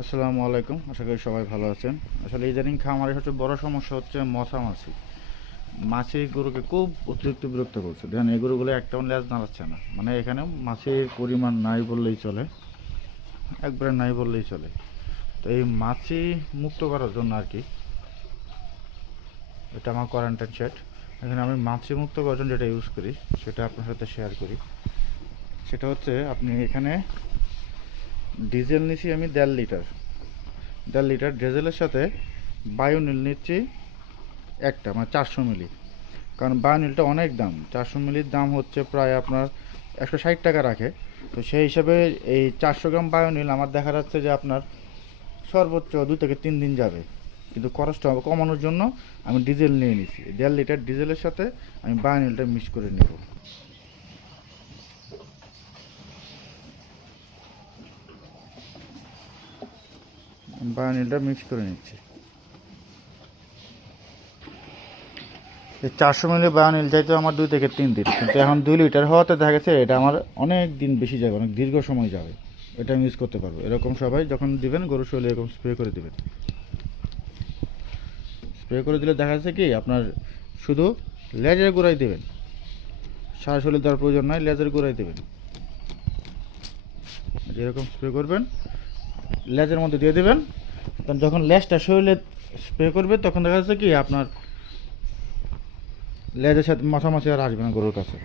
আসসালামু আলাইকুম, আশা করি সবাই ভালো আছেন। আসলে ইদানিং খামারের সবচেয়ে বড় সমস্যা হচ্ছে মশামাছি। মাছি গরুকে খুব অতিরিক্ত বিরক্ত করছে। দেখেন এই গরুগুলো একটাও লেজ নাড়াচ্ছে না, মানে এখানে মাছির পরিমাণ নাই বললেই চলে, একবারে নাই বললেই চলে। তো এই মাছি মুক্ত করার জন্য আর কি, এটা আমার কোয়ারেন্টাইন সেট। এখানে আমি মাছি মুক্ত করার জন্য যেটা ইউজ করি সেটা আপনার সাথে শেয়ার করি। সেটা হচ্ছে, আপনি এখানে ডিজেল নিছি আমি 1.5 লিটার। 1.5 লিটার ডিজেলের সাথে বায়োনিল নিচ্ছি একটা, মানে 400 মিলি। কারণ বায়োনিলটা অনেক দাম, 400 মিলির দাম হচ্ছে প্রায় আপনার 160 টাকা রাখে। তো সেই হিসাবে এই 400 গ্রাম বায়োনিল আমার দেখা যাচ্ছে যে আপনার সর্বোচ্চ 2 থেকে 3 দিন যাবে। কিন্তু খরচটা কমানোর জন্য আমি ডিজেল নিয়ে নিছি। 1.5 লিটার ডিজেলের সাথে আমি বায়োনিলটা মিক্স করে নেব। বায়োনিলটা মিক্স করে নিচ্ছি। 400 মিলি বায়োনিল চাইতে আমার 2 থেকে 3 দিন, কিন্তু এখন 2 লিটার হওয়াতে দেখা গেছে এটা আমার অনেক দিন বেশি যাবে, অনেক দীর্ঘ সময় যাবে। এটা আমি ইউজ করতে পারবো। এরকম সবাই যখন দিবেন গরু শরীরে এরকম স্প্রে করে দিবেন। স্প্রে করে দিলে দেখা যাচ্ছে কি আপনার শুধু লেজের গোড়ায় দেবেন, সারা শরীর দেওয়ার প্রয়োজন নয়, লেজের গোড়ায় দেবেন। যেরকম স্প্রে করবেন লেজের মধ্যে দিয়ে দেবেন, তখন যখন লেজটা শরীরে স্প্রে করবে তখন দেখা যাচ্ছে কি আপনার লেজের সাথে মশামাছি আর আসবে না গরুর কাছে।